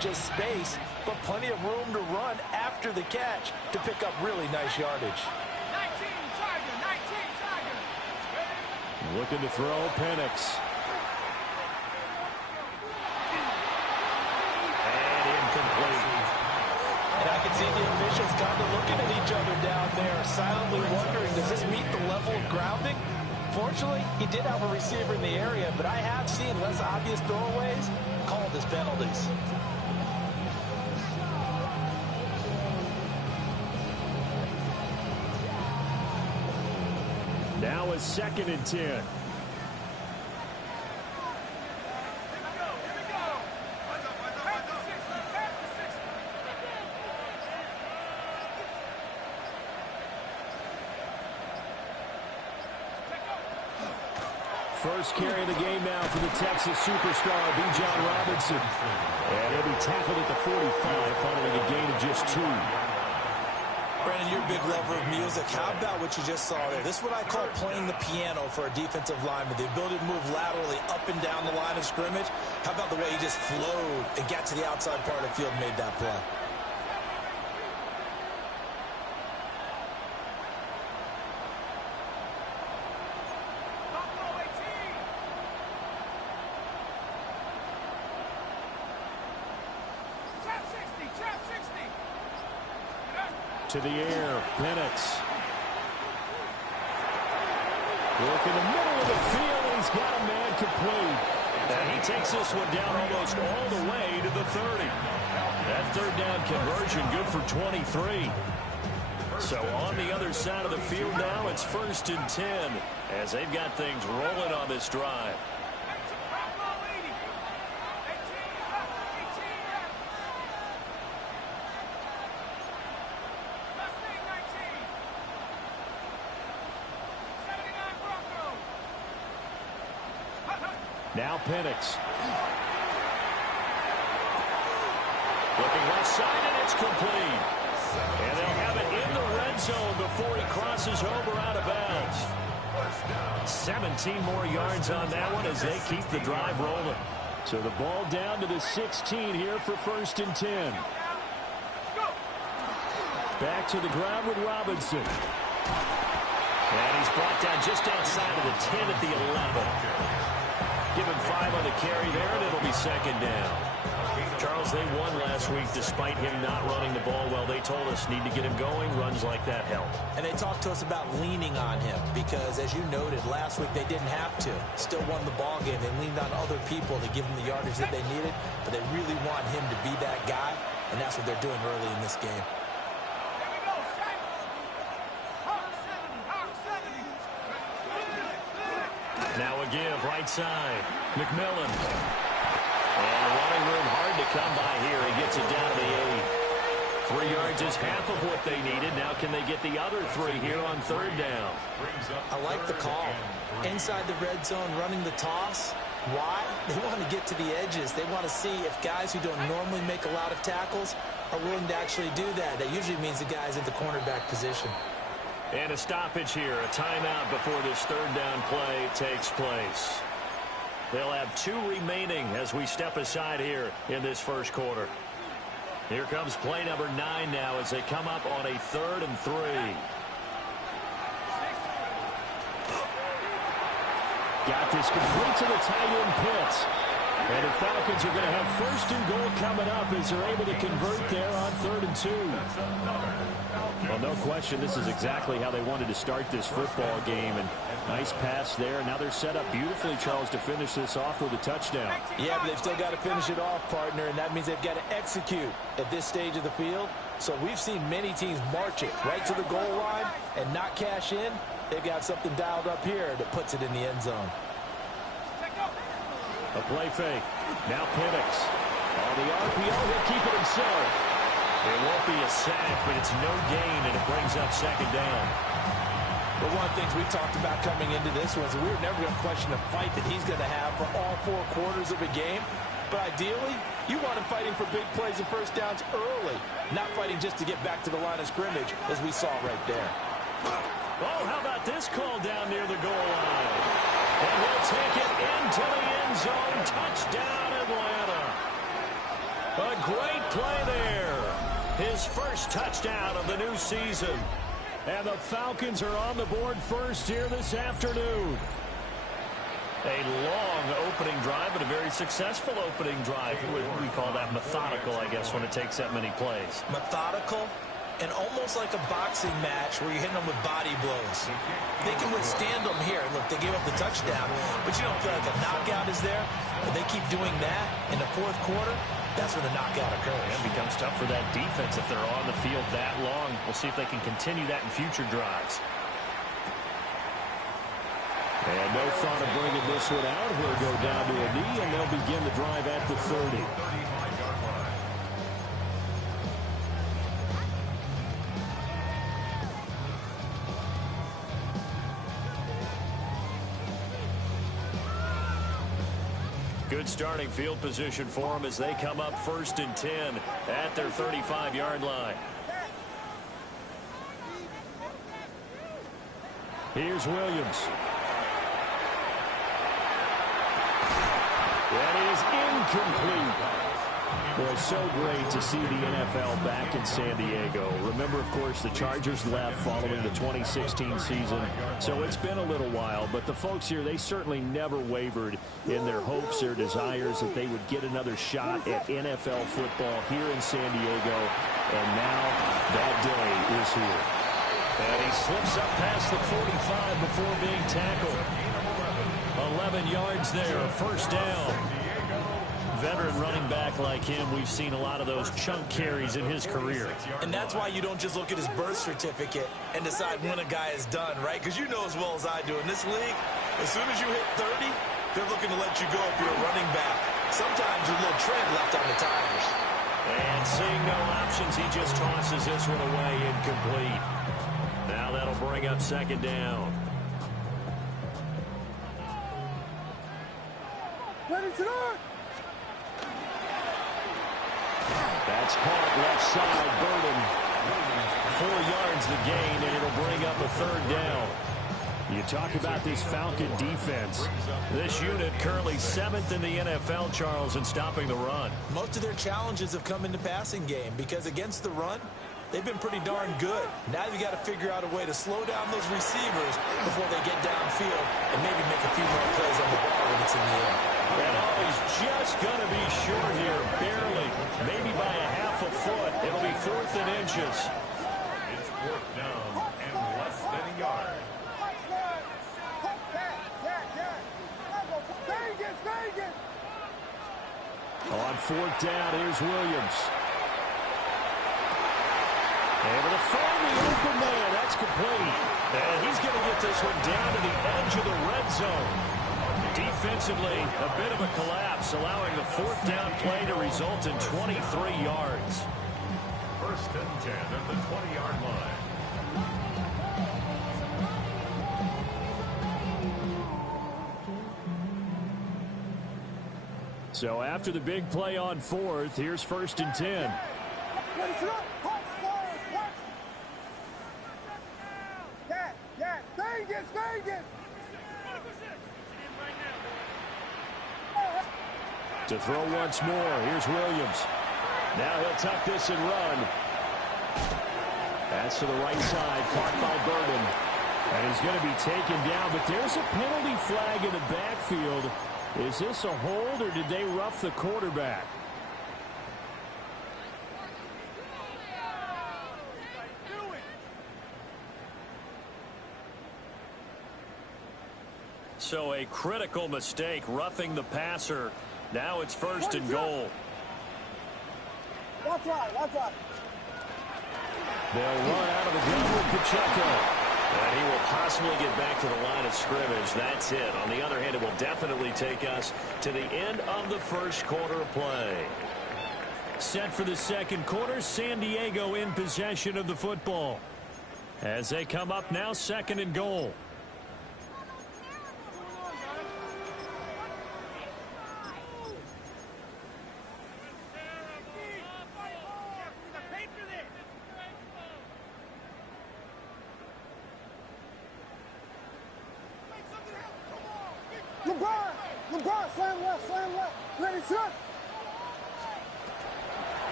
just space, but plenty of room to run after the catch to pick up really nice yardage. 19 Tiger. Looking to throw, Penix. And incomplete. And I can see the officials kind of looking at each other down there, silently wondering, does this meet the level of grounding? Fortunately, he did have a receiver in the area, but I have seen less obvious throwaways called as penalties. Now is 2nd and 10. First carry of the game now for the Texas superstar, Bijan Robinson. And he'll be tackled at the 45 following a gain of just 2. Brandon, you're a big lover of music. How about what you just saw there? This is what I call playing the piano for a defensive lineman. The ability to move laterally up and down the line of scrimmage. How about the way he just flowed and got to the outside part of the field and made that play? To the air, Penix. Look in the middle of the field, and he's got a man complete. And he takes this one down almost all the way to the 30. That third down conversion good for 23. So on the other side of the field now, it's 1st and 10 as they've got things rolling on this drive. Now Penix. Looking left side, and it's complete. And they'll have it in the red zone before he crosses over out of bounds. 17 more yards on that one as they keep the drive rolling. So the ball down to the 16 here for 1st and 10. Back to the ground with Robinson. And he's brought down just outside of the 10 at the 11. Give him 5 on the carry there, and it'll be 2nd down. Charles, they won last week despite him not running the ball well. They told us need to get him going. Runs like that help. And they talked to us about leaning on him because, as you noted, last week they didn't have to. Still won the ball game. They leaned on other people to give them the yardage that they needed, but they really want him to be that guy, and that's what they're doing early in this game. Now a give, right side. McMillan. And running room hard to come by here. He gets it down to the 8. 3 yards is half of what they needed. Now can they get the other 3 here on 3rd down? I like the call. Inside the red zone, running the toss. Why? They want to get to the edges. They want to see if guys who don't normally make a lot of tackles are willing to actually do that. That usually means the guy's in the cornerback position. And a stoppage here, a timeout before this 3rd down play takes place. They'll have 2 remaining as we step aside here in this first quarter. Here comes play number 9 now as they come up on a 3rd and 3. Got this complete to the tight end Pitts. And the Falcons are going to have 1st and goal coming up as they're able to convert there on 3rd and 2. Well, no question, this is exactly how they wanted to start this football game. And nice pass there. Now they're set up beautifully, Charles, to finish this off with a touchdown. Yeah, but they've still got to finish it off, partner, and that means they've got to execute at this stage of the field. So we've seen many teams march it right to the goal line and not cash in. They've got something dialed up here that puts it in the end zone. A play fake. Now Penix. On the RPO, he'll keep it himself. It won't be a sack, but it's no gain, and it brings up 2nd down. But one of the things we talked about coming into this was we were never going to question the fight that he's going to have for all 4 quarters of a game. But ideally, you want him fighting for big plays and 1st downs early, not fighting just to get back to the line of scrimmage, as we saw right there. Oh, how about this call down near the goal line? And he'll take it into the end zone. Touchdown, Atlanta. A great play there. His first touchdown of the new season. And the Falcons are on the board first here this afternoon. A long opening drive, but a very successful opening drive. We call that methodical, I guess, when it takes that many plays. Methodical and almost like a boxing match where you're hitting them with body blows. They can withstand them here. Look, they gave up the touchdown, but you don't feel like a knockout is there. But they keep doing that in the fourth quarter. That's when the knockout occurs. It becomes tough for that defense if they're on the field that long. We'll see if they can continue that in future drives. And no thought of bringing this one out. He'll go down to a knee, and they'll begin the drive at the 30. Good starting field position for them as they come up 1st and 10 at their 35-yard line. Here's Williams. That is incomplete. Well, it's so great to see the NFL back in San Diego. Remember, of course, the Chargers left following the 2016 season, so it's been a little while. But the folks here, they certainly never wavered in their hopes, their desires that they would get another shot at NFL football here in San Diego. And now that day is here. And he slips up past the 45 before being tackled. 11 yards there, 1st down. Veteran running back like him, we've seen a lot of those chunk carries in his career. And that's why you don't just look at his birth certificate and decide when a guy is done, right? Because you know as well as I do, in this league, as soon as you hit 30, they're looking to let you go if you're a running back. Sometimes there's a little tread left on the tires. And seeing no options, he just tosses this one away, incomplete. Now that'll bring up 2nd down. Ready to go! That's caught left side, Burden. 4 yards the gain, and it'll bring up a 3rd down. You talk about this Falcon defense. This unit currently 7th in the NFL, Charles, in stopping the run. Most of their challenges have come in the passing game because against the run, they've been pretty darn good. Now you got to figure out a way to slow down those receivers before they get downfield and maybe make a few more plays on the ball when it's in the air. And he's just going to be short here, barely, maybe by a half a foot. It'll be 4th and inches. It's 4th down and less than a yard. On 4th down, here's Williams. Able to find the open man. That's complete. And he's going to get this one down to the edge of the red zone. Defensively, a bit of a collapse, allowing the 4th down play to result in 23 yards. 1st and 10 at the 20-yard line. So after the big play on 4th, here's 1st and 10. To throw once more, here's Williams. Now he'll tuck this and run. That's to the right side, caught by Burden. And he's going to be taken down, but there's a penalty flag in the backfield. Is this a hold, or did they rough the quarterback? So a critical mistake, roughing the passer. Now it's 1st and goal. That's right. They'll run out of the gun with Pacheco. And he will possibly get back to the line of scrimmage. That's it. On the other hand, it will definitely take us to the end of the 1st quarter of play. Set for the 2nd quarter, San Diego in possession of the football. As they come up now, 2nd and goal. LeBron, slam left, ready, set.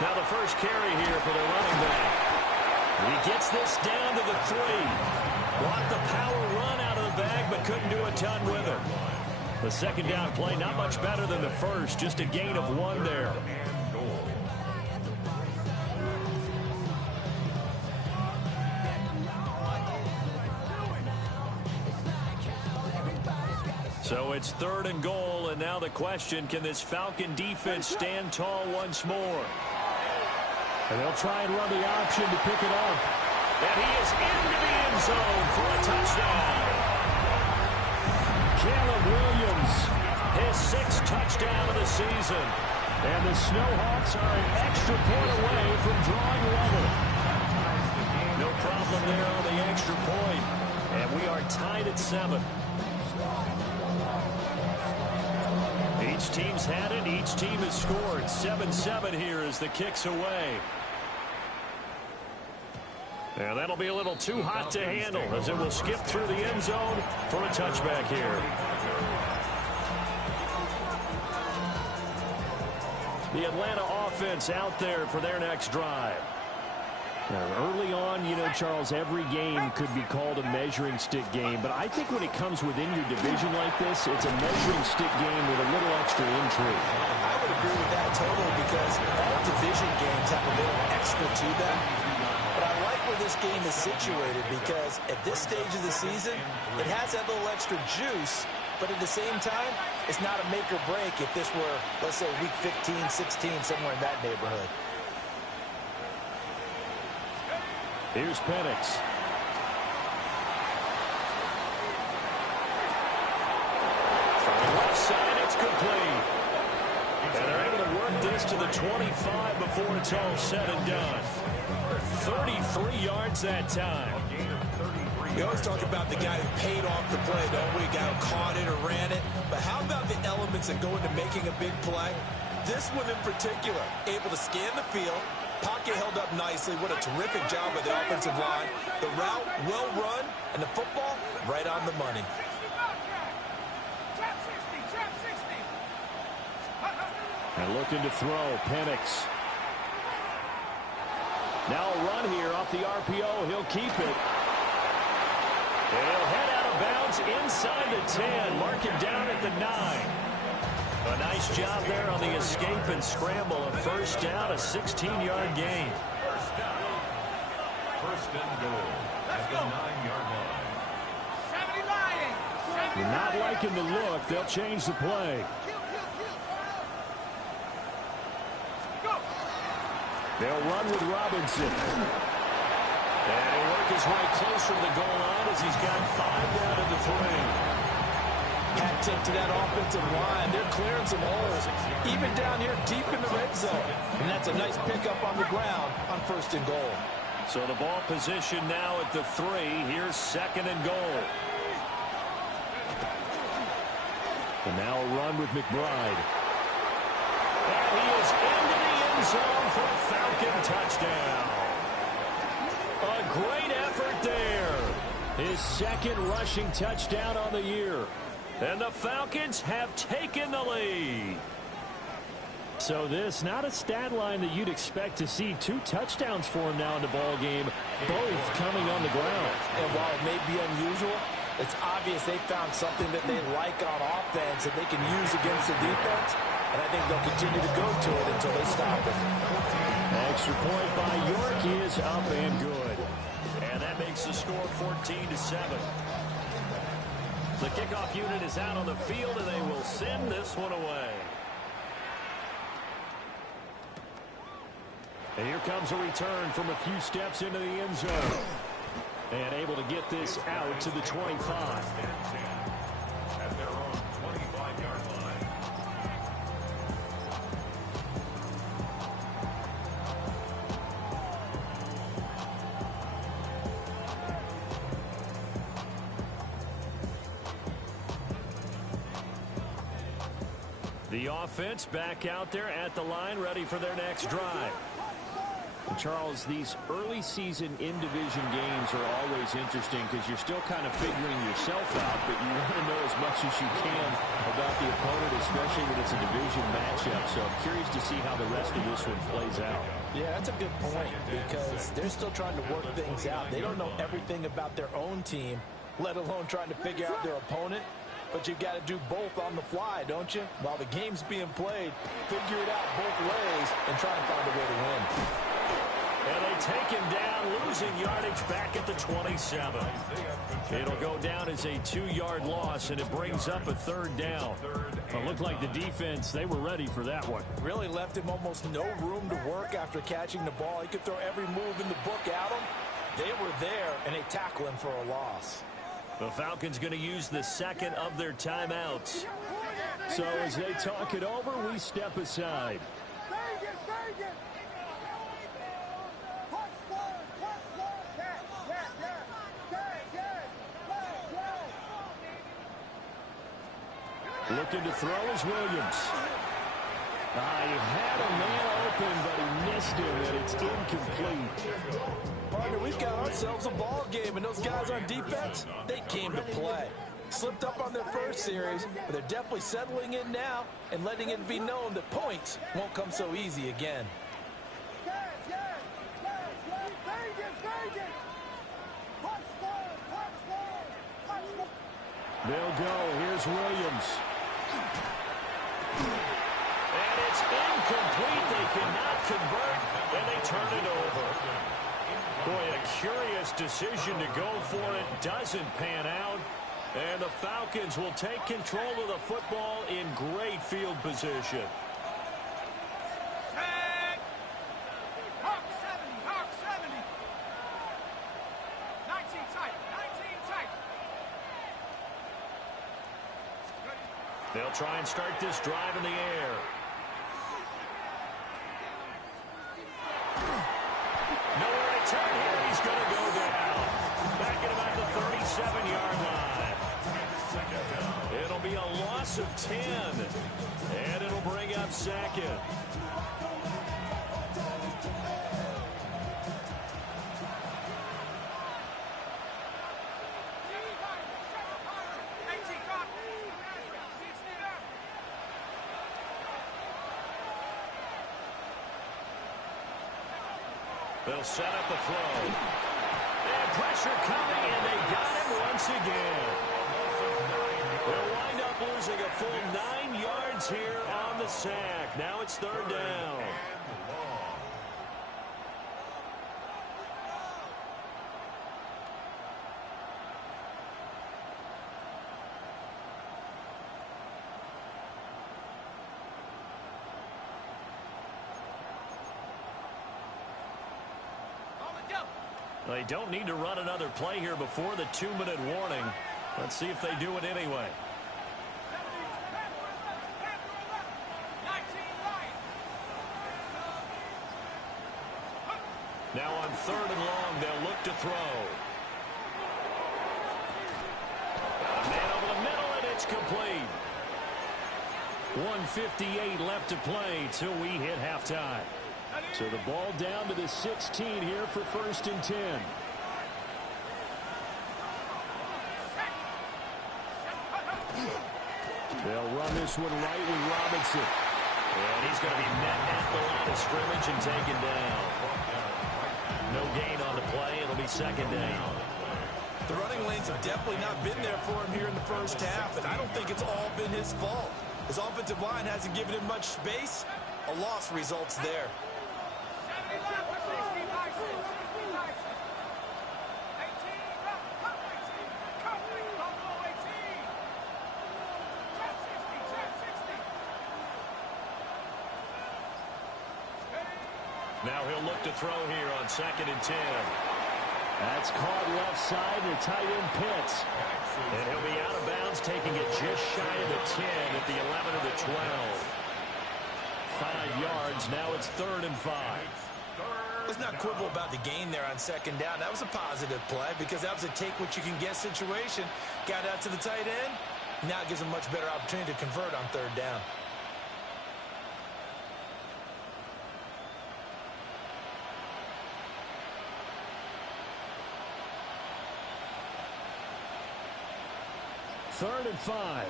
Now the first carry here for the running back. He gets this down to the 3. Blocked the power run out of the bag, but couldn't do a ton with it. The second down play, not much better than the first, just a gain of 1 there. So it's 3rd and goal, and now the question, can this Falcon defense stand tall once more? And they'll try and run the option to pick it up. And he is into the end zone for a touchdown. Caleb Williams, His 6th touchdown of the season. and the Snowhawks are an extra point away from drawing level. No problem there on the extra point. And we are tied at 7. Each team's had it. Each team has scored. 7-7 here as the kick's away. And that'll be a little too hot to handle as it will skip through the end zone for a touchback here. The Atlanta offense out there for their next drive. Now, early on, you know, Charles, every game could be called a measuring stick game. But I think when it comes within your division like this, it's a measuring stick game with a little extra intrigue. I would agree with that totally because all division games have a little extra to them. But I like where this game is situated because at this stage of the season, it has that little extra juice. But at the same time, it's not a make or break if this were, let's say, week 15, 16, somewhere in that neighborhood. Here's Penix. From the left side, it's complete. And they're able to work this to the 25 before it's all said and done. 33 yards that time. We always talk about the guy who paid off the play, don't we? Guy who caught it or ran it. But how about the elements that go into making a big play? This one in particular, able to scan the field. Pocket held up nicely. What a terrific job by the offensive line. The route, well run, and the football, right on the money. And looking to throw, Penix. Now a run here off the RPO. He'll keep it. And he'll head out of bounds inside the 10. Mark him down at the 9. A nice job there on the escape and scramble. A first down, a 16-yard gain. First and goal at the 9-yard line. You're not liking the look. They'll change the play. They'll run with Robinson. And he'll work his way closer to the goal line as he's got 5 down to the 3. Hat tip to that offensive line. They're clearing some holes, even down here deep in the red zone. And that's a nice pickup on the ground on first and goal. So the ball position now at the 3. Here's 2nd and goal. And now a run with McBride. And he is into the end zone for a Falcon touchdown. A great effort there. His 2nd rushing touchdown on the year. And the Falcons have taken the lead. So this, not a stat line that you'd expect to see. 2 touchdowns for him now in the ball game, both coming on the ground. And while it may be unusual, it's obvious they found something that they like on offense that they can use against the defense. And I think they'll continue to go to it until they stop it. Extra point by York is up and good. And that makes the score 14-7. The kickoff unit is out on the field, and they will send this one away. And here comes a return from a few steps into the end zone. And able to get this out to the 25. At their own 25-yard line. The offense back out there at the line, ready for their next drive. Charles, these early season in-division games are always interesting because you're still kind of figuring yourself out, but you want to know as much as you can about the opponent, especially when it's a division matchup. So I'm curious to see how the rest of this one plays out. Yeah, that's a good point because they're still trying to work things out. They don't know everything about their own team, let alone trying to figure out their opponent. But you've got to do both on the fly, don't you? While the game's being played, figure it out both ways and try to find a way to win. And they take him down, losing yardage back at the 27. It'll go down as a 2-yard loss, and it brings up a 3rd down. It looked like the defense, they were ready for that one. Really left him almost no room to work after catching the ball. He could throw every move in the book at him. They were there, and they tackle him for a loss. The Falcons going to use the second of their timeouts. So as they talk it over, we step aside. Looking to throw is Williams. He had a man open, but he missed him, and it's incomplete. Partner, we've got ourselves a ball game, and those guys on defense, they came to play. Slipped up on their first series, but they're definitely settling in now and letting it be known that points won't come so easy again. They'll go. Here's Williams. And it's incomplete. They cannot convert, and they turn it over. Boy, a curious decision to go for it. Doesn't pan out. And the Falcons will take control of the football in great field position. Hawk 70, Hawk 70. 19 tight, 19 tight. They'll try and start this drive in the air. Nowhere to turn here. He's going to go down. Back at about the 37-yard line. It'll be a loss of 10. And it'll bring up second. They'll set up the throw. And pressure coming, and they got him once again. They'll wind up losing a full 9 yards here on the sack. Now it's 3rd down. They don't need to run another play here before the 2-minute warning. Let's see if they do it anyway. Now on 3rd and long, they'll look to throw. Got a man over the middle, and it's complete. 1:58 left to play till we hit halftime. So the ball down to the 16 here for 1st and 10. They'll run this one right with Robinson. And he's going to be met at the line of scrimmage and taken down. No gain on the play. It'll be 2nd down. The running lanes have definitely not been there for him here in the first half, and I don't think it's all been his fault. His offensive line hasn't given him much space. A loss results there. Now he'll look to throw here on 2nd and 10. That's caught left side to tight end Pitts. And he'll be out of bounds, taking it just shy of the 10 at the 11 of the 12. 5 yards. Now it's 3rd and 5. Let's not quibble about the gain there on 2nd down. That was a positive play because that was a take-what-you-can-get situation. Got out to the tight end. Now it gives him a much better opportunity to convert on 3rd down. 3rd and 5.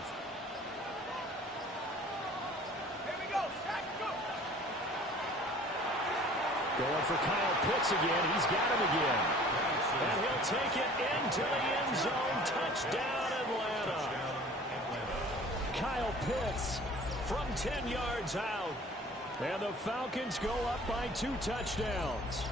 Here we go. Sack, go. Going for Kyle Pitts again. He's got him again. And he'll take it into the end zone. Touchdown, Atlanta. Kyle Pitts from 10 yards out. And the Falcons go up by 2 touchdowns.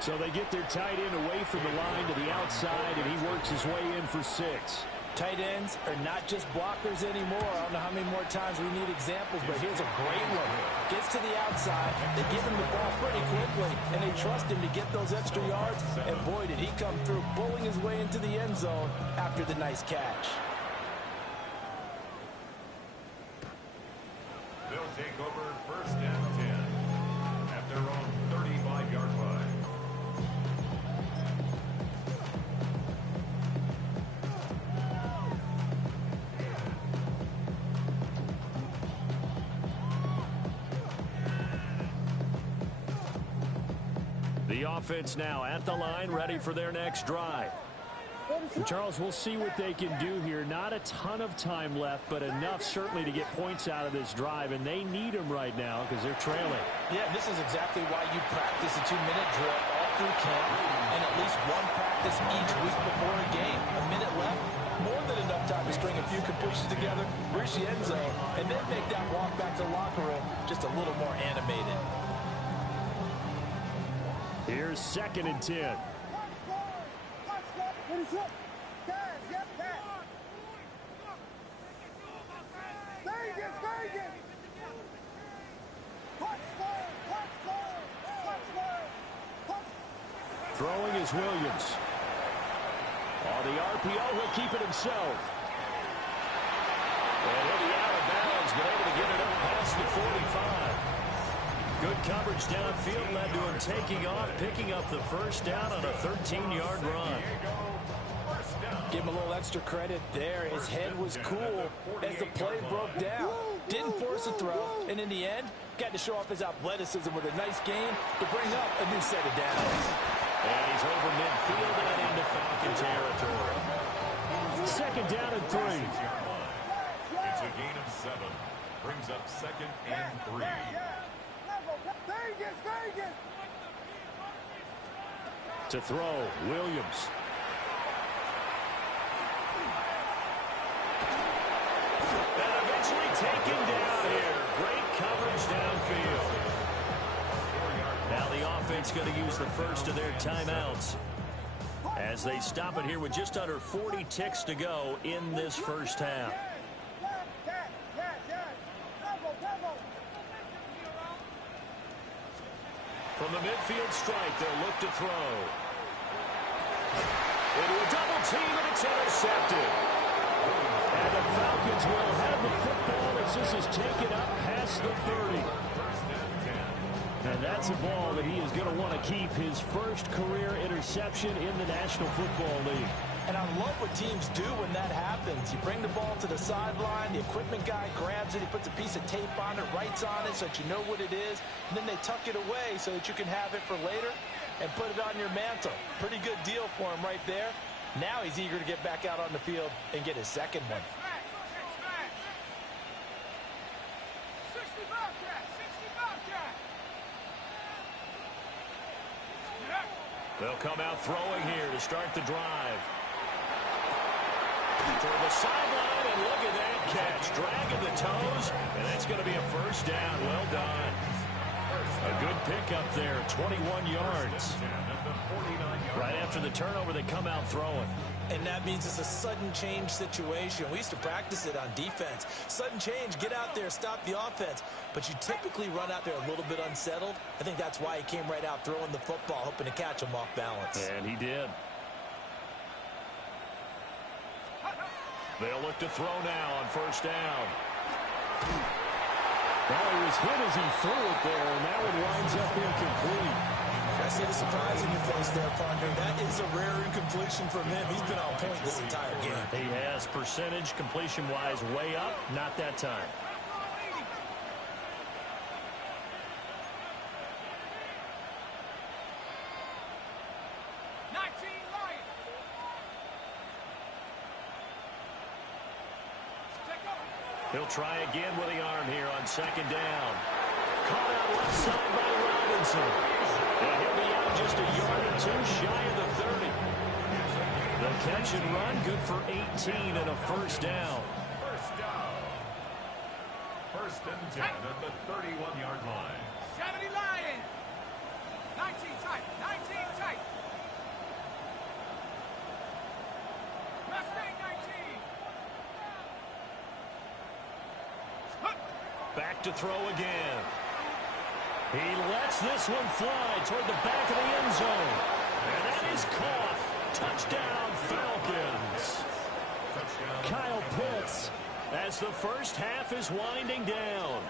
So they get their tight end away from the line to the outside, and he works his way in for 6. Tight ends are not just blockers anymore. I don't know how many more times we need examples, but here's a great one. Gets to the outside, they give him the ball pretty quickly, and they trust him to get those extra yards, and boy, did he come through, bowling his way into the end zone after the nice catch. They'll take over 1st and 10 at their own 35-yard line. The offense now at the line, ready for their next drive. And Charles, we'll see what they can do here. Not a ton of time left, but enough certainly to get points out of this drive, and they need them right now because they're trailing. Yeah, this is exactly why you practice a 2-minute drill all through camp and at least one practice each week before a game. A minute left, more than enough time to string a few completions together, reach the end zone, and then make that walk back to the locker room just a little more animated. Here's 2nd and 10. Throwing is Williams. On the RPO, he'll keep it himself. And he'll be out of bounds, but able to get it up past the 45. Good coverage downfield led to him taking off, picking up the 1st down on a 13-yard run. Give him a little extra credit there. His head was cool as the play broke down. Didn't force a throw, and in the end, got to show off his athleticism with a nice gain to bring up a new set of downs. And he's over midfield and into Falcon territory. 2nd down and 3. It's a gain of 7. Brings up 2nd and 3. To throw, Williams. And eventually taken down here. Great coverage downfield. Now the offense going to use the first of their timeouts as they stop it here with just under 40 ticks to go in this first half. From the midfield strike, they'll look to throw. Into a double team, and it's intercepted. And the Falcons will have the football as this is taken up past the 30. And that's a ball that he is going to want to keep, his first career interception in the National Football League. And I love what teams do when that happens. You bring the ball to the sideline, the equipment guy grabs it, he puts a piece of tape on it, writes on it so that you know what it is, and then they tuck it away so that you can have it for later and put it on your mantle. Pretty good deal for him right there. Now he's eager to get back out on the field and get his 2nd one. 60 Bobcat, 60 Bobcat. They'll come out throwing here to start the drive. Toward the sideline, and look at that catch. Dragging the toes, and that's going to be a 1st down. Well done. A good pickup there, 21 yards. Right after the turnover, they come out throwing. And that means it's a sudden change situation. We used to practice it on defense. Sudden change, get out there, stop the offense. But you typically run out there a little bit unsettled. I think that's why he came right out throwing the football, hoping to catch him off balance. And he did. They'll look to throw now on 1st down. Well, he was hit as he threw it there, and that one winds up incomplete. I see the surprise in your face there, Ponder. That is a rare incompletion from him. He's been on point this entire game. He has percentage completion-wise way up, not that time. He'll try again with the arm here on second down. Caught out left side by Robinson. And he'll be out just a yard or two shy of the 30. The catch and run, good for 18 and a first down. First down. First and 10 at the 31-yard line. 70 Lions. 19 tight. 19 tight. Mustang 19. Back to throw again. He lets this one fly toward the back of the end zone. And that is caught. Touchdown, Falcons. Kyle Pitts, As the first half is winding down.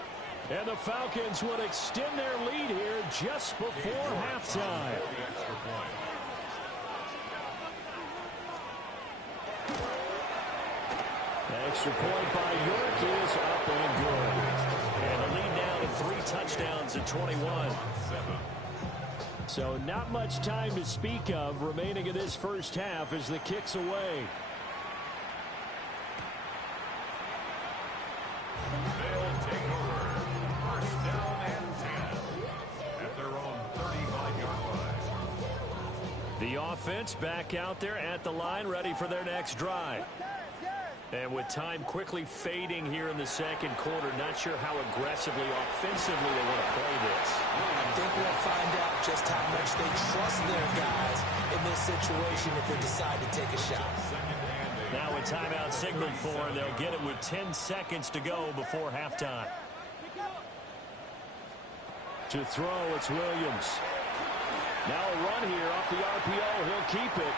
and the Falcons would extend their lead here just before halftime. Extra point by York is up and good. And the lead now to 3 touchdowns at 21. So not much time to speak of remaining in this first half as the kick's away. They'll take over. First down and 10 at their own 35-yard line. The offense back out there at the line, ready for their next drive. And with time quickly fading here in the second quarter, not sure how aggressively, offensively they want to play this. I think we'll find out just how much they trust their guys in this situation if they decide to take a shot. Now with timeout signaled for, they'll get it with 10 seconds to go before halftime. To throw, it's Williams. Now a run here off the RPO. He'll keep it.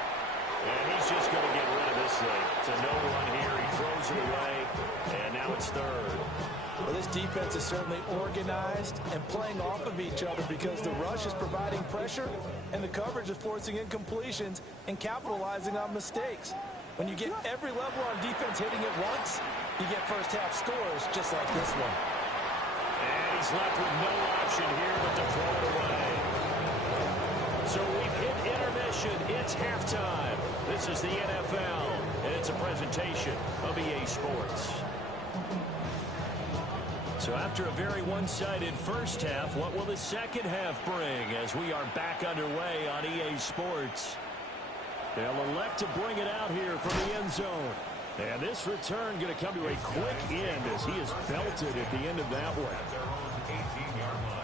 And he's just going to get rid of this thing. It's a no run here. He throws it away. And now it's third. Well, this defense is certainly organized and playing off of each other because the rush is providing pressure and the coverage is forcing incompletions and capitalizing on mistakes. When you get every level on defense hitting it once, you get first half scores just like this one. And he's left with no option here but to throw it away. So we've hit intermission. It's halftime. This is the NFL, and it's a presentation of EA Sports. So after a very one-sided first half, what will the second half bring as we are back underway on EA Sports? They'll elect to bring it out here from the end zone. And this return going to come to a quick end as he is belted at the end of that one. At their own 18-yard line.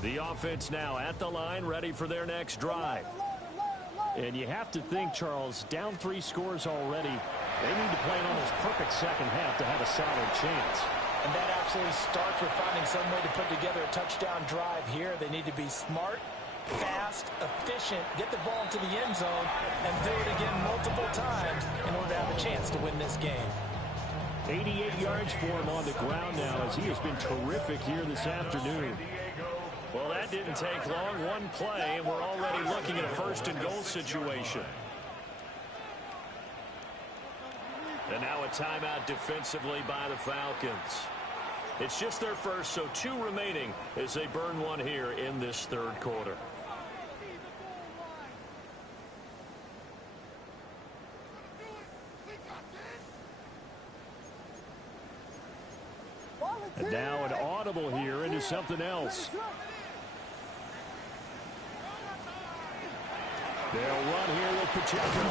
The offense now at the line, ready for their next drive. And you have to think, Charles, down 3 scores already. They need to play an almost perfect second half to have a solid chance. And that absolutely starts with finding some way to put together a touchdown drive here. They need to be smart, fast, efficient, get the ball into the end zone, and do it again multiple times in order to have a chance to win this game. 88 yards for him on the ground now as he has been terrific here this afternoon. Well, that didn't take long. One play, and we're already looking at a first-and-goal situation. And now a timeout defensively by the Falcons. It's just their first, so 2 remaining as they burn one here in this third quarter. And now an audible here into something else. They'll run here with Pacheco.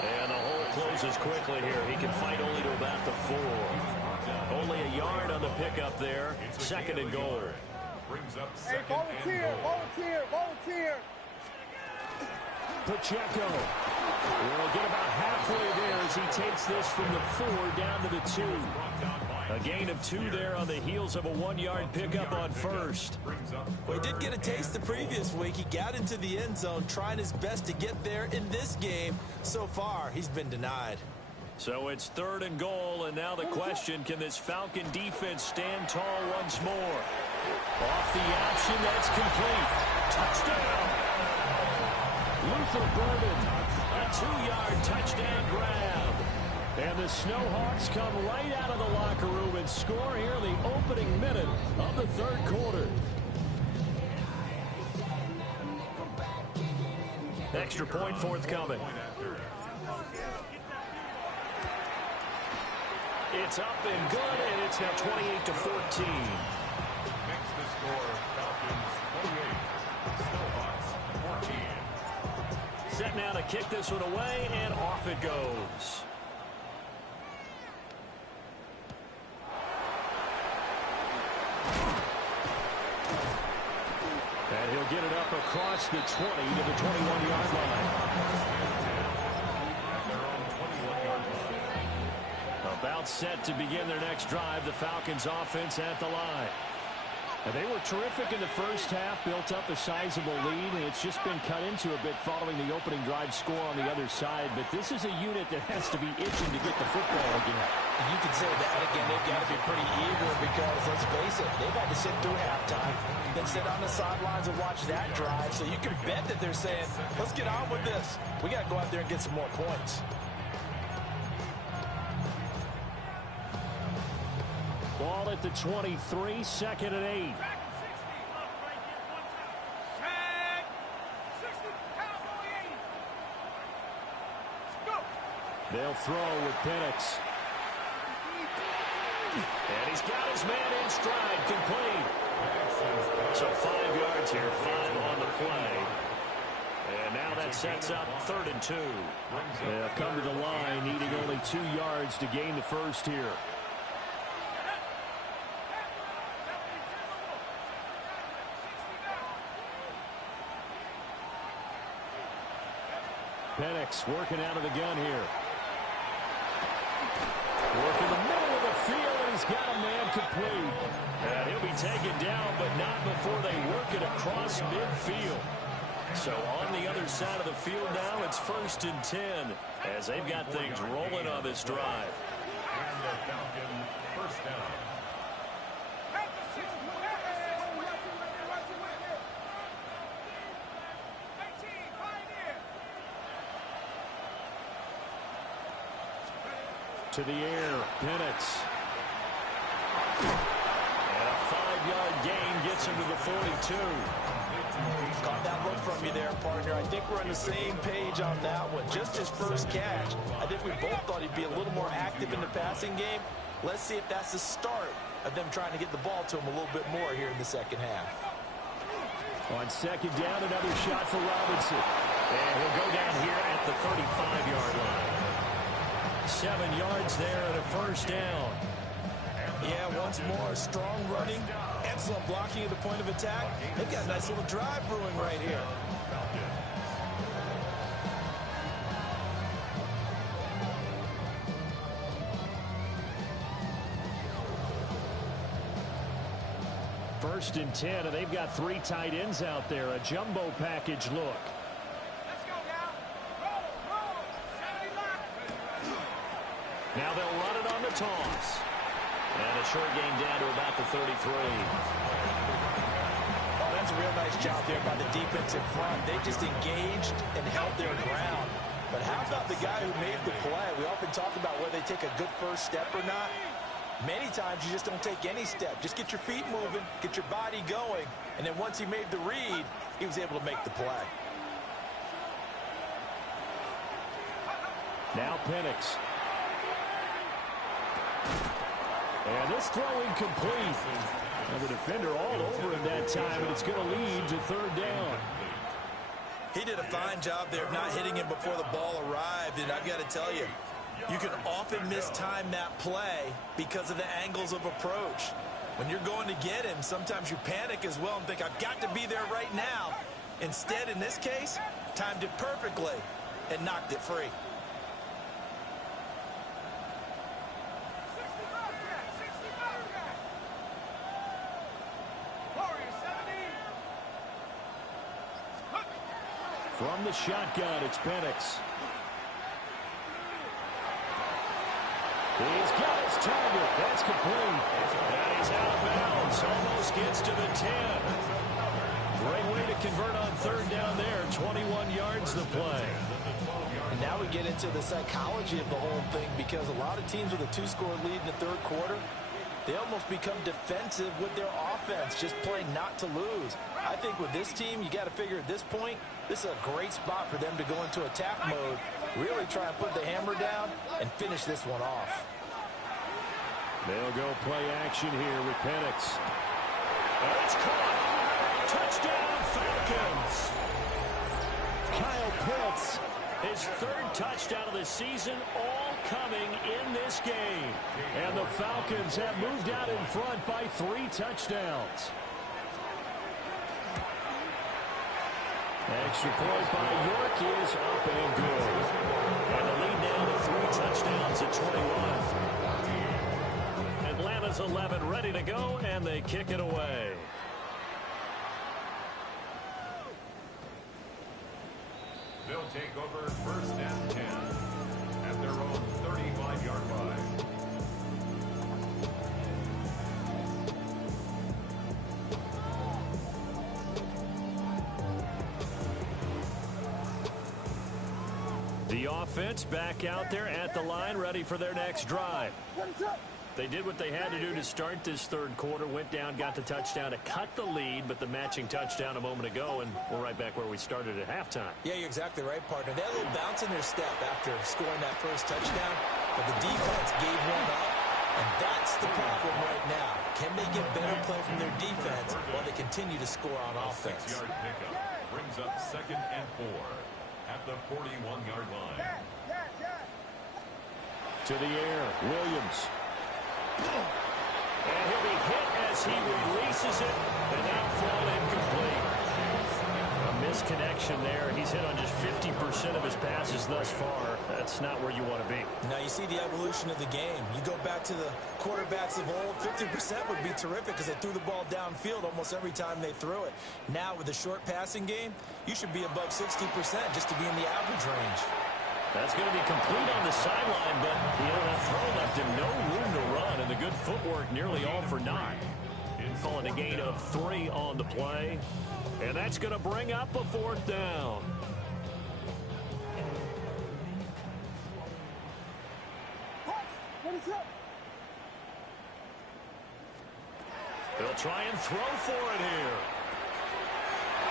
And the hole closes quickly here. He can fight only to about the 4. Only a yard on the pickup there. Second and goal. Brings up Hey, second and volunteer. Pacheco will get about halfway there as he takes this from the 4 down to the 2. A gain of 2 there on the heels of a 1-yard pickup on first. Well, he did get a taste the previous week. He got into the end zone trying his best to get there in this game. So far, he's been denied. So it's third and goal, and now the question, can this Falcon defense stand tall once more? Off the option, that's complete. Touchdown! Luther Burden. A 2-yard touchdown grab. And the Snowhawks come right out of the locker room and score here in the opening minute of the third quarter. Extra point forthcoming. It's up and good, and it's now 28-14. Makes the score Falcons 28, Snowhawks 14. Set now to kick this one away, and off it goes. And he'll get it up across the 20 to the 21-yard line. About set to begin their next drive, the Falcons offense at the line. And they were terrific in the first half, built up a sizable lead, and it's just been cut into a bit following the opening drive score on the other side. But this is a unit that has to be itching to get the football again. You could say that again. They've got to be pretty eager because, let's face it, they've had to sit through halftime, then sit on the sidelines and watch that drive. So you can bet that they're saying, let's get on with this. We got to go out there and get some more points. Ball at the 23, second and 8. They'll throw with Penix. And he's got his man in stride, complete. So 5 yards here, 5 on the play. And now that sets up 3rd and 2. They'll come to the line, needing only 2 yards to gain the first here. Penix working out of the gun here. Working the middle of the field, and he's got a man complete. And he'll be taken down, but not before they work it across midfield. So on the other side of the field now, it's 1st and 10 as they've got things rolling on this drive. And the Falcon first down. To the air, Penix. And a 5-yard gain gets him to the 42. Caught that look from you there, partner. I think we're on the same page on that one. Just his first catch, I think we both thought he'd be a little more active in the passing game. Let's see if that's the start of them trying to get the ball to him a little bit more here in the second half. On second down, another shot for Robinson. And he'll go down here at the 35-yard line. 7 yards there and a first down. Yeah, once more, strong running, excellent blocking at the point of attack. They've got a nice little drive brewing right here. First and 10, and they've got 3 tight ends out there. A jumbo package look. Now they'll run it on the toss. And a short gain down to about the 33. Oh, that's a real nice job there by the defensive front. They just engaged and held their ground. But how about the guy who made the play? We often talk about whether they take a good first step or not. Many times you just don't take any step. Just get your feet moving, get your body going, and then once he made the read, he was able to make the play. Now Penix. And this throw incomplete. And the defender all over him that time, and it's going to lead to 3rd down. He did a fine job there of not hitting him before the ball arrived, and I've got to tell you, you can often mistime that play because of the angles of approach. When you're going to get him, sometimes you panic as well and think, I've got to be there right now. Instead, in this case, timed it perfectly and knocked it free. From the shotgun, it's Penix. He's got his target. That's complete. And he's out of bounds. Almost gets to the 10. Great way to convert on 3rd down there. 21 yards to play. And now we get into the psychology of the whole thing, because a lot of teams with a 2-score lead in the 3rd quarter, they almost become defensive with their offense. defense, just playing not to lose. I think with this team, you got to figure at this point, this is a great spot for them to go into attack mode, really try and put the hammer down and finish this one off. They'll go play action here with Penix. That's caught. Touchdown, Falcons. Kyle Pitts. His third touchdown of the season, all coming in this game. And the Falcons have moved out in front by 3 touchdowns. Extra point by York is up and good. And the lead now to 3 touchdowns at 21. Atlanta's 11 ready to go, and they kick it away. They'll take over first and 10 at their own 35-yard line. The offense back out there at the line, ready for their next drive. They did what they had to do to start this third quarter, went down, got the touchdown to cut the lead, but the matching touchdown a moment ago, and we're right back where we started at halftime. Yeah, you're exactly right, partner. They had a little bounce in their step after scoring that first touchdown, but the defense gave one up, and that's the problem right now. Can they get better play from their defense while they continue to score on offense? 6-yard pickup brings up 2nd and 4 at the 41-yard line. To the air, Williams. And he'll be hit as he releases it, and that fall incomplete. A misconnection there. He's hit on just 50% of his passes thus far. That's not where you want to be. Now you see the evolution of the game. You go back to the quarterbacks of old, 50% would be terrific because they threw the ball downfield almost every time they threw it. Now with the short passing game, you should be above 60% just to be in the average range. That's going to be complete on the sideline, but that throw left him no room to run, and the good footwork nearly all for naught. Calling a gain of 3 on the play, and that's going to bring up a 4th down. They'll try and throw for it here.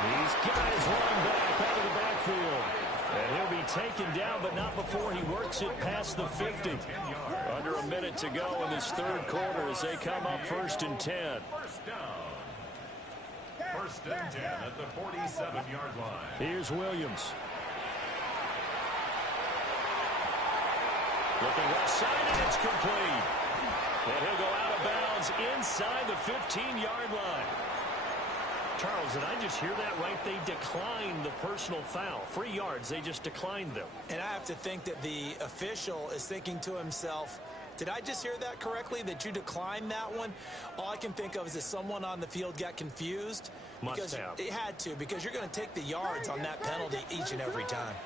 These guys run back out of the backfield. And he'll be taken down, but not before he works it past the 50. Under a minute to go in this third quarter as they come up 1st and 10. First down. 1st and 10 at the 47-yard line. Here's Williams. Looking left side, and it's complete. And he'll go out of bounds inside the 15-yard line. Charles, did I just hear that right? They declined the personal foul. 3 yards, they just declined them. And I have to think that the official is thinking to himself, did I just hear that correctly, that you declined that one? All I can think of is that someone on the field got confused. Must have. It had to, because you're going to take the yards on that penalty each and every time.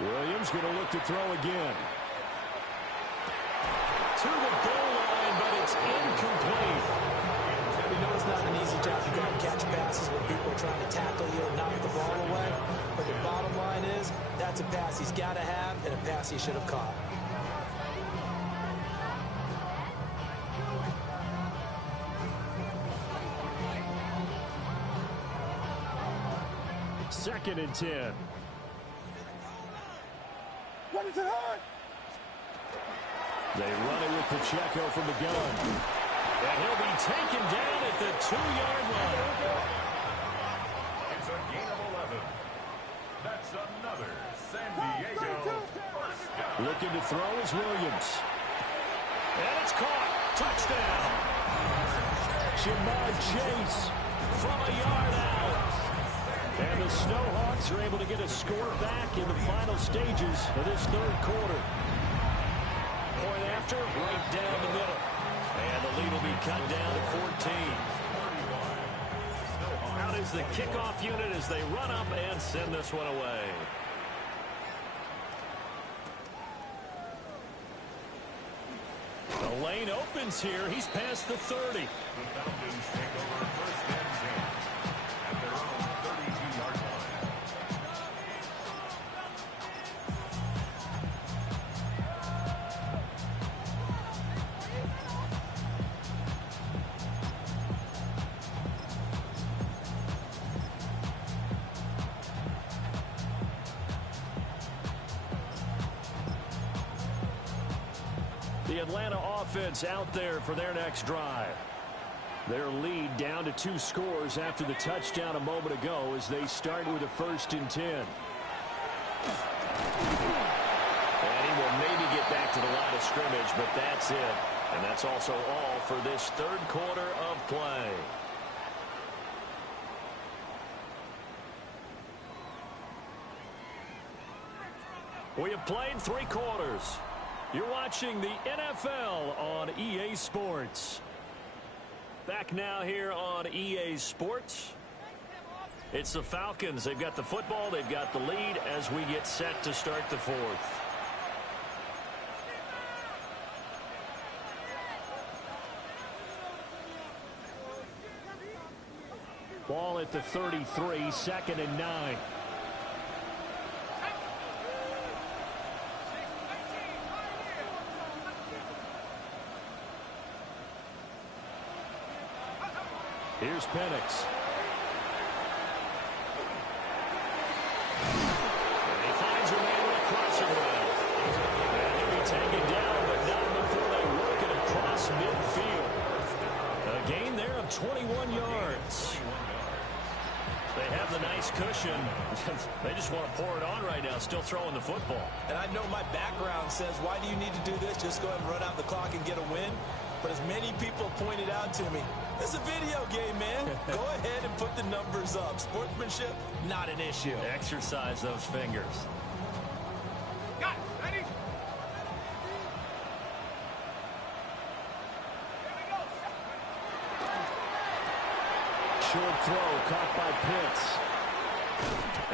Williams going to look to throw again. To the goal line, but it's incomplete. We know it's not an easy job to go and catch passes when people are trying to tackle you and knock the ball away. But the bottom line is, that's a pass he's got to have and a pass he should have caught. Second and 10. They run it with Pacheco from the gun. And he'll be taken down at the 2-yard line. It's a gain of 11. That's another San Diego first down. Looking to throw is Williams. And it's caught. Touchdown. Jamar Chase From a yard out. and the Snowhawks are able to get a score back in the final stages of this third quarter. Point after, right down the middle. And the lead will be cut down to 14. Out is the kickoff unit as they run up and send this one away. The lane opens here. He's past the 30. The Falcons take over first and 10 The Atlanta offense out there for their next drive. Their lead down to 2 scores after the touchdown a moment ago as they start with a 1st and 10. And he will maybe get back to the line of scrimmage, but that's it. And that's also all for this 3rd quarter of play. We have played 3 quarters. You're watching the NFL on EA Sports. Back now here on EA Sports. It's the Falcons. They've got the football. They've got the lead as we get set to start the 4th. Ball at the 33, 2nd and 9. Here's Penix. And he finds a man with a crossing route. And he'll be taken down, but not before they work it across midfield. A gain there of 21 yards. They have the nice cushion. They just want to pour it on right now, still throwing the football. And I know my background says, why do you need to do this? Just go ahead and run out the clock and get a win. But as many people pointed out to me, it's a video game, man. Go ahead and put the numbers up. Sportsmanship, not an issue. Exercise those fingers. Got it. Ready? Here we go. Short throw caught by Pitts.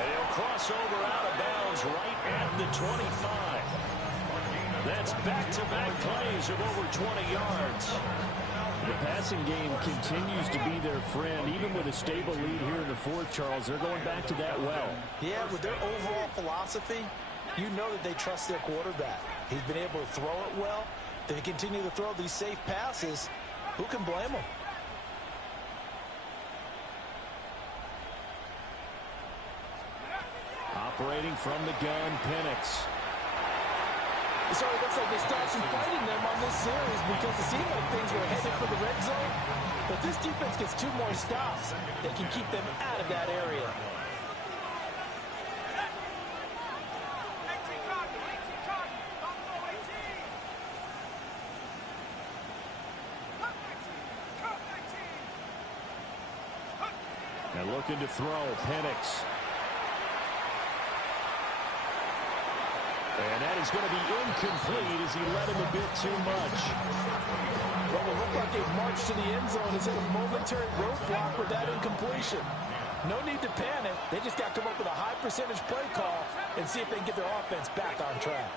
And he'll cross over out of bounds right at the 25. That's back-to-back plays of over 20 yards. The passing game continues to be their friend. Even with a stable lead here in the 4th, Charles, they're going back to that well. Yeah, with their overall philosophy, you know that they trust their quarterback. He's been able to throw it well. They continue to throw these safe passes. Who can blame them? Operating from the gun, Penix. So it looks like they start some fighting them on this series because it seemed like things were headed for the red zone. But this defense gets 2 more stops. They can keep them out of that area. 18 copy. 18 copy. Buffalo 18. Cut 19. Cut 19. And looking to throw, Penix. And that is going to be incomplete as he led him a bit too much. Well, it looked like a march to the end zone has hit a momentary roadblock with that incompletion. No need to panic. They just got to come up with a high percentage play call and see if they can get their offense back on track.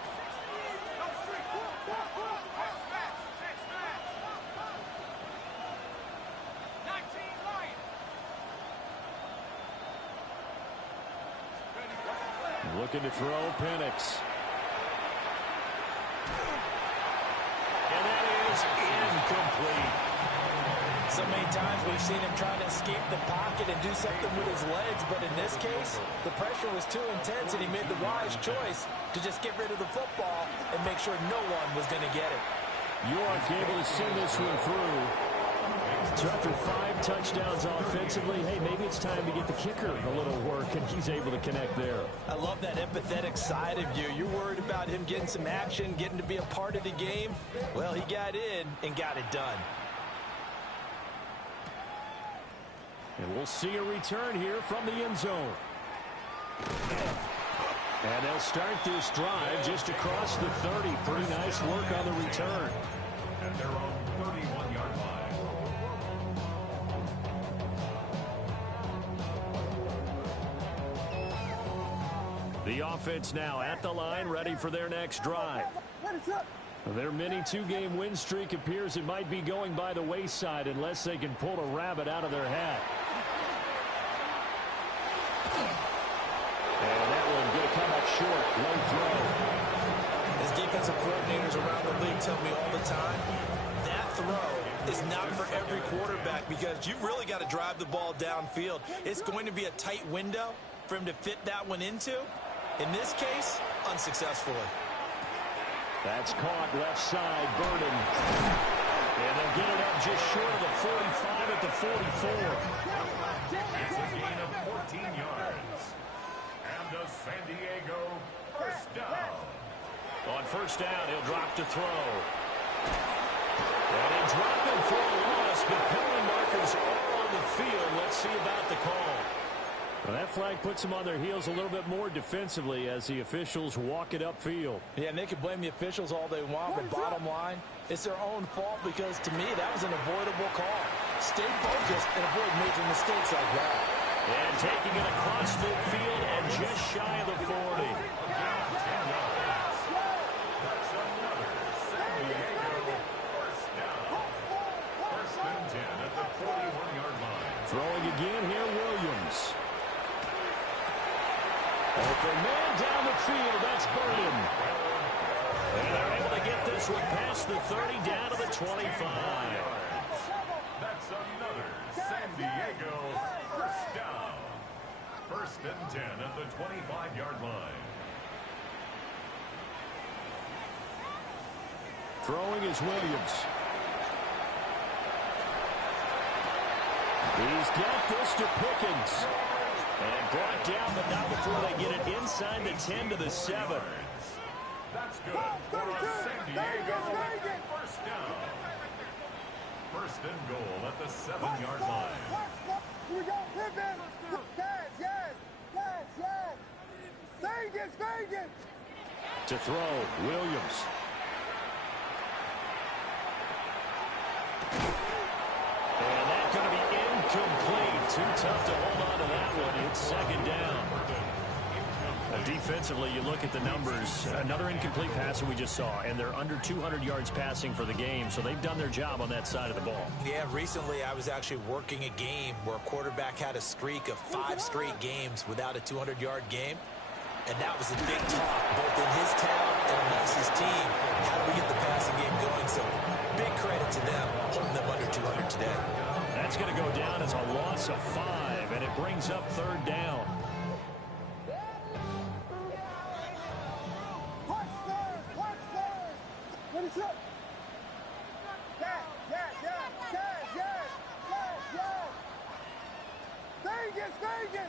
Looking to throw, Penix. And that is incomplete. So many times we've seen him trying to escape the pocket and do something with his legs, but in this case, the pressure was too intense and he made the wise choice to just get rid of the football and make sure no one was going to get it. York able to send this one through. So after 5 touchdowns offensively, hey, maybe it's time to get the kicker a little work, and he's able to connect there. I love that empathetic side of you. You're worried about him getting some action, getting to be a part of the game. Well, he got in and got it done. And we'll see a return here from the end zone. And they'll start this drive just across the 30. Pretty nice work on the return. At their own 31-yard line. The offense now at the line, ready for their next drive. Their mini 2-game win streak appears it might be going by the wayside unless they can pull a rabbit out of their hat. And that one going to come up short. Low throw. As defensive coordinators around the league tell me all the time, that throw is not for every quarterback because you've really got to drive the ball downfield. It's going to be a tight window for him to fit that one into. In this case, unsuccessfully. That's caught left side, Burden. And they'll get it up just short of the 45 at the 44. It's a gain of 14 yards. And a San Diego first down. On first down, he'll drop to throw. And he dropped him for a loss, but penalty markers are on the field. Let's see about the call. Well, that flag puts them on their heels a little bit more defensively as the officials walk it upfield. Yeah, and they can blame the officials all they want, but bottom line, it's their own fault because, to me, that was an avoidable call. Stay focused and avoid major mistakes like that. And taking it across midfield and just shy of the 40. Throwing again here, Williams. Open man down the field, that's Burden. And they're able to get this one past the 30 down to the 25. That's another San Diego first down. First and 10 at the 25-yard line. Throwing is Williams. He's got this to Pickens. And brought down, but not before they get it inside the 10 to the 7. That's good for a San Diego first down. First and goal at the 7-yard line. Here we go, pivot. Yes. Vegas. To throw, Williams. And that's going to be incomplete. Too tough to hold on to that one. It's second down. Defensively, you look at the numbers. Another incomplete pass that we just saw, and they're under 200 yards passing for the game, so they've done their job on that side of the ball. Yeah, recently I was actually working a game where a quarterback had a streak of 5 straight games without a 200-yard game. And that was a big talk, both in his town and amongst his team. How do we get the passing game going? So big credit to them, holding them under 200 today. That's going to go down as a loss of 5, and it brings up third down. What is up? Yes. Vegas.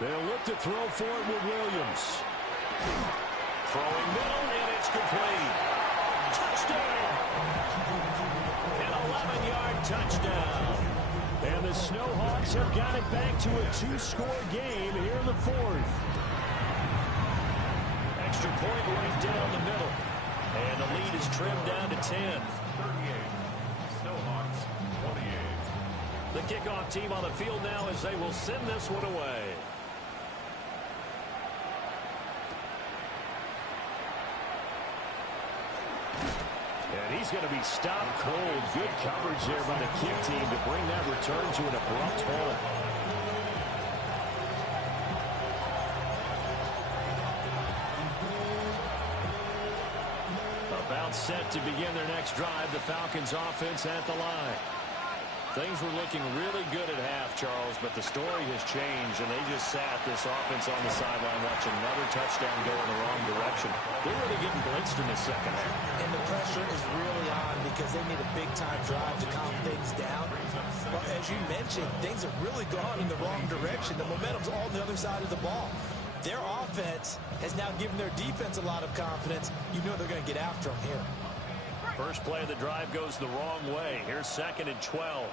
They'll look to throw for it with Williams. Throwing middle, and it's complete. Touchdown! An 11-yard touchdown. And the Snowhawks have got it back to a 2-score game here in the 4th. Extra point right down the middle. And the lead is trimmed down to 10. 38. Snowhawks, 28. The kickoff team on the field now as they will send this one away. And he's going to be stopped cold. Good coverage there by the kick team to bring that return to an abrupt halt. About set to begin their next drive, the Falcons offense at the line. Things were looking really good at half, Charles, but the story has changed, and they just sat this offense on the sideline watching another touchdown go in the wrong direction. They're really getting blitzed in the second half. And the pressure is really on because they need a big-time drive to calm things down. But as you mentioned, things have really gone in the wrong direction. The momentum's all on the other side of the ball. Their offense has now given their defense a lot of confidence. You know they're going to get after them here. First play of the drive goes the wrong way. Here's second and 12.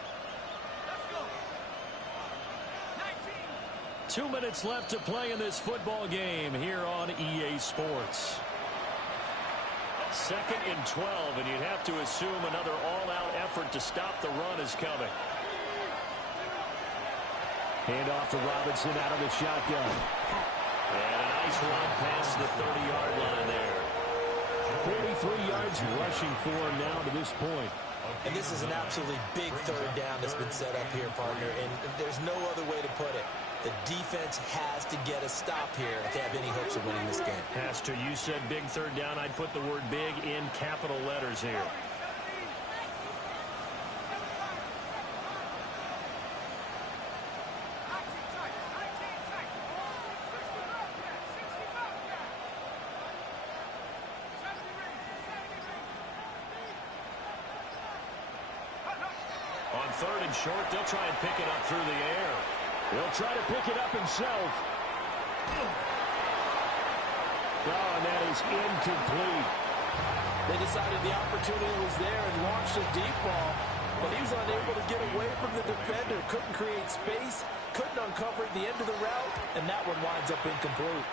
2 minutes left to play in this football game here on EA Sports. Second and 12, and you'd have to assume another all-out effort to stop the run is coming. Hand off to Robinson out of the shotgun. And a nice run past the 30-yard line there. 43 yards rushing for him now to this point. And this is an absolutely big third down that's been set up here, partner, and there's no other way to put it. The defense has to get a stop here if they have any hopes of winning this game. Pastor, you said big third down. I'd put the word big in capital letters here. third and short. They'll try and pick it up through the air. He'll try to pick it up himself. Oh, and that is incomplete. They decided the opportunity was there and launched a deep ball, but he was unable to get away from the defender. Couldn't create space, couldn't uncover the end of the route, and that one winds up incomplete.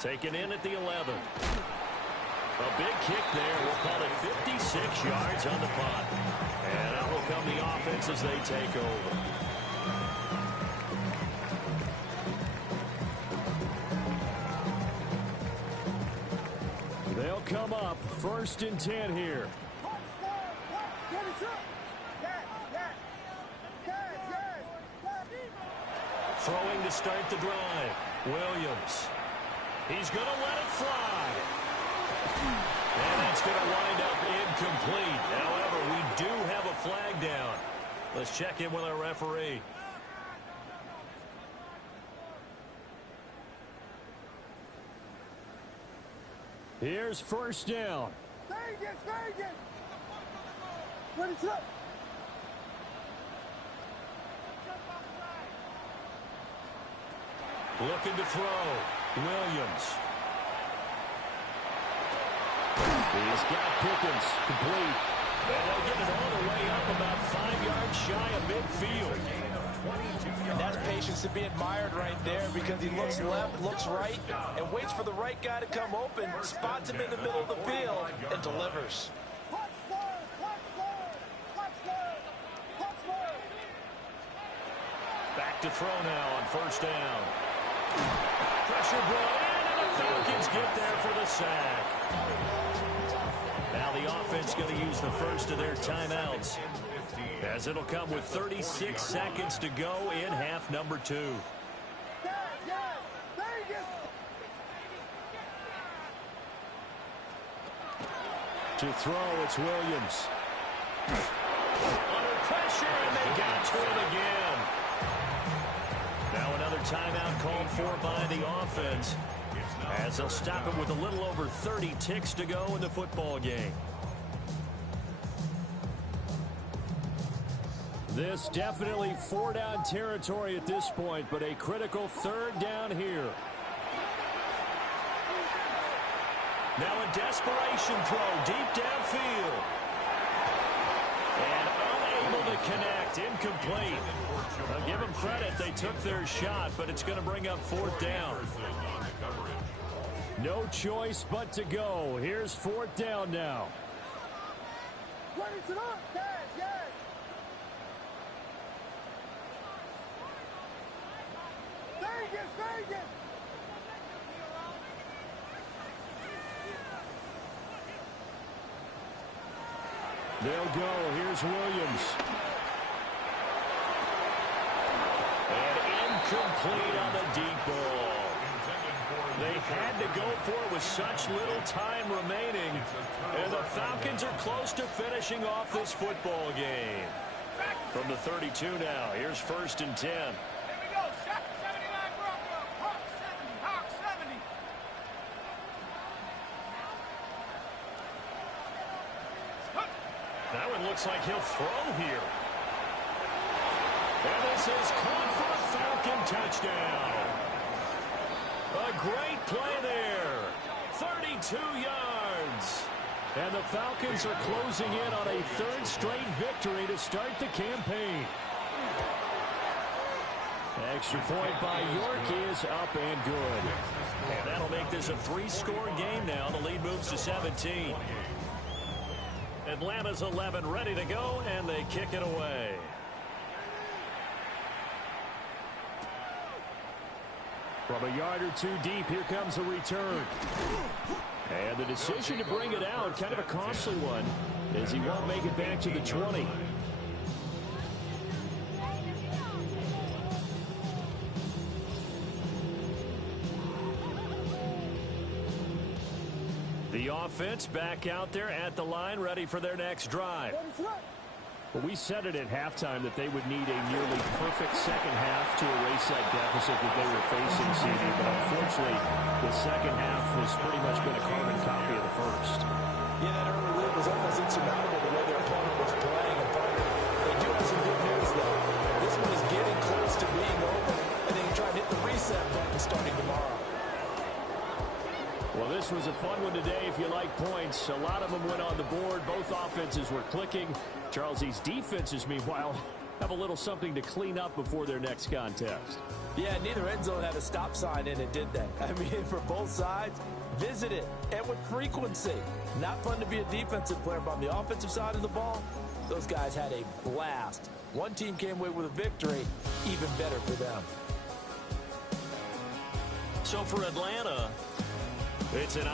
Taken in at the 11. A big kick there. We'll call it 56 yards on the punt. And out will come the offense as they take over. They'll come up 1st and 10 here. Throwing to start the drive. Williams. He's going to let it fly. And that's going to wind up incomplete. However, we do have a flag down. Let's check in with our referee. Here's 1st down. Vegas! What is up? Looking to throw. Williams. He's got Pickens. Complete. And they'll get it all the way up about 5 yards shy of midfield. And that's patience to be admired right there, because he looks left, looks right, and waits for the right guy to come open, spots him in the middle of the field, and delivers. Back to throw now on 1st down. Pressure brought in, and the Falcons get there for the sack. Now the offense going to use the first of their timeouts, as it'll come with 36 seconds to go in half number 2. To throw, it's Williams. Under pressure, and they got to him again. Now another timeout called for by the offense, as they'll stop him with a little over 30 ticks to go in the football game. This definitely 4-down territory at this point, but a critical 3rd down here. Now a desperation throw deep downfield. And unable to connect. Incomplete. I'll give them credit. They took their shot, but it's going to bring up 4th down. No choice but to go. Here's 4th down now. What is it up, guys? Yes. Vegas! They'll go. Here's Williams. And incomplete on the deep ball. They had to go for it with such little time remaining. And the Falcons are close to finishing off this football game. From the 32 now, here's 1st and 10. Here we go. 79 Broncos. Hawk 70. That one looks like he'll throw here. And this is caught for a Falcon touchdown. A great play there. 32 yards. And the Falcons are closing in on a 3rd straight victory to start the campaign. Extra point by York is up and good. And that'll make this a 3-score game now. The lead moves to 17. Atlanta's 11 ready to go, and they kick it away. From a yard or 2 deep, here comes a return. And the decision to bring it out, kind of a costly one, as he won't make it back to the 20. The offense back out there at the line, ready for their next drive. Well, we said it at halftime that they would need a nearly perfect second half to erase that deficit that they were facing, CD. But unfortunately, the second half has pretty much been a carbon copy of the first. Yeah, that early lead was almost insurmountable the way their opponent was playing. And partner, they do have some good news, though. This one is getting close to being over, and they can try and hit the reset button starting tomorrow. Well, this was a fun one today if you like points. A lot of them went on the board. Both offenses were clicking. Charles's defenses, meanwhile, have a little something to clean up before their next contest. Yeah, neither end zone had a stop sign in it, did they? I mean, for both sides, visit it, and with frequency. Not fun to be a defensive player, but on the offensive side of the ball, those guys had a blast. One team came away with a victory, even better for them. So for Atlanta, it's an